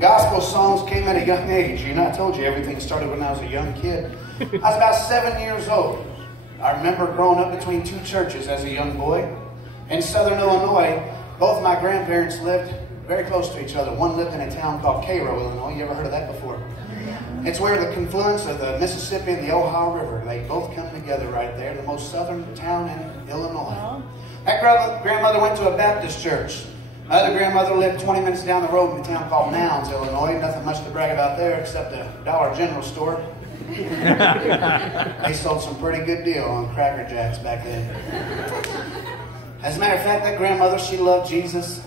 Gospel songs came at a young age. You know, I told you everything started when I was a young kid. I was about 7 years old. I remember growing up between two churches as a young boy. In southern Illinois, both my grandparents lived very close to each other. One lived in a town called Cairo, Illinois. You ever heard of that before? It's where the confluence of the Mississippi and the Ohio River, they both come together right there, the most southern town in Illinois. That grandmother went to a Baptist church. My other grandmother lived 20 minutes down the road in a town called Mounds, Illinois. Nothing much to brag about there except a Dollar General store. They sold some pretty good deal on Cracker Jacks back then. As a matter of fact, that grandmother, she loved Jesus.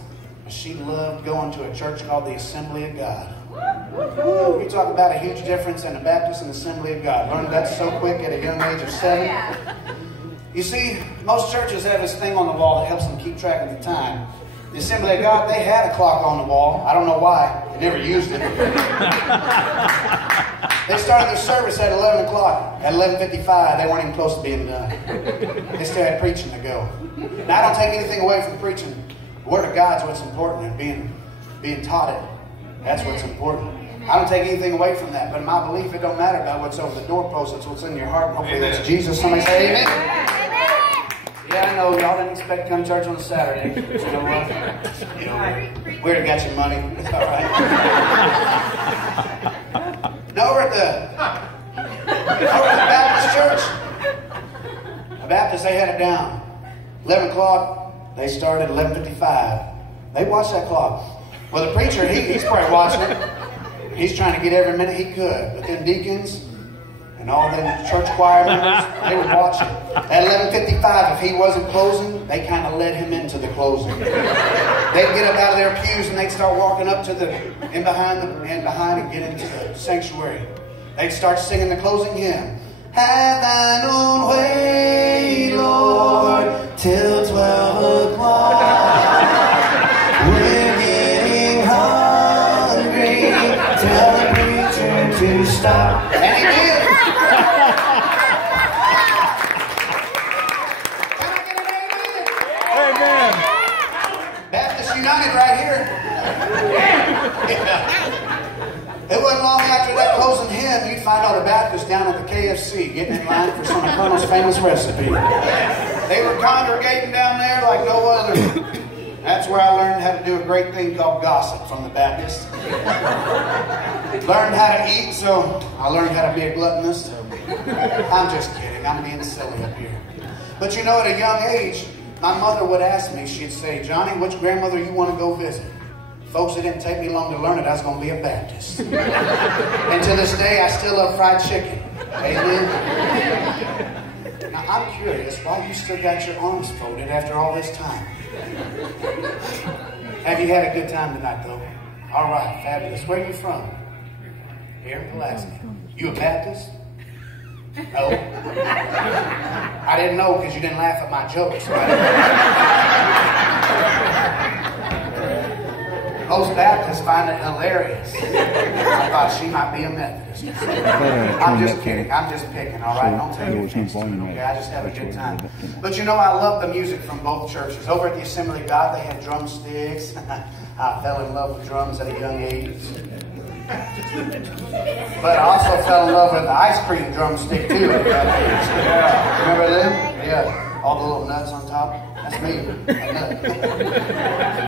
She loved going to a church called the Assembly of God. You talk about a huge difference in the Baptist and Assembly of God. Learned that so quick at a young age of 7. You see, most churches have this thing on the wall that helps them keep track of the time. The Assembly of God, they had a clock on the wall. I don't know why. They never used it. They started their service at 11 o'clock. At 11:55, they weren't even close to being done. They still had preaching to go. Now, I don't take anything away from preaching. The Word of God's what's important, and being taught it. That's what's important. I don't take anything away from that, but in my belief, it don't matter about what's over the doorpost. It's what's in your heart. And hopefully that's Jesus. Somebody say amen. Yeah, I know. Y'all didn't expect to come to church on a Saturday. But you know what? You know, we already got your money. It's all right. Now over at the Baptist church, the Baptists, they had it down. 11 o'clock, they started at 11:55. They watched that clock. Well, the preacher, he's probably watching it. He's trying to get every minute he could. But then deacons and all them church choir members, they would watch it. At 11:55, if he wasn't closing, they kind of led him into the closing. They'd get up out of their pews and they'd start walking up to the behind and get into the sanctuary. They'd start singing the closing hymn. Have thine own way, Lord, till 12 o'clock. We're getting hungry. Tell the preacher to stop. And he did. Can I get an amen? Amen. Baptist United right here. It wasn't long after that closing hymn, you'd find all the Baptists down at the KFC getting in line for some of Colonel's famous recipe. They were congregating down there like no other. That's where I learned how to do a great thing called gossip from the Baptists. Learned how to eat, so I learned how to be a gluttonous. I'm just kidding. I'm being silly up here. But you know, at a young age, my mother would ask me, she'd say, Johnny, which grandmother you want to go visit? Folks, it didn't take me long to learn it. I was going to be a Baptist. And to this day, I still love fried chicken. Amen? Now, I'm curious why you still got your arms folded after all this time. Have you had a good time tonight, though? All right, fabulous. Where are you from? Here in Pulaski. You a Baptist? No. I didn't know because you didn't laugh at my jokes, right? Most Baptists find it hilarious. I thought she might be a Methodist. I'm just kidding. I'm just picking, all right? Don't take offense to me, okay? I just have a good time. But you know, I love the music from both churches. Over at the Assembly of God, they had drumsticks. I fell in love with drums at a young age. But I also fell in love with the ice cream drumstick, too. Remember them? Yeah. All the little nuts on top. That's me. A nut.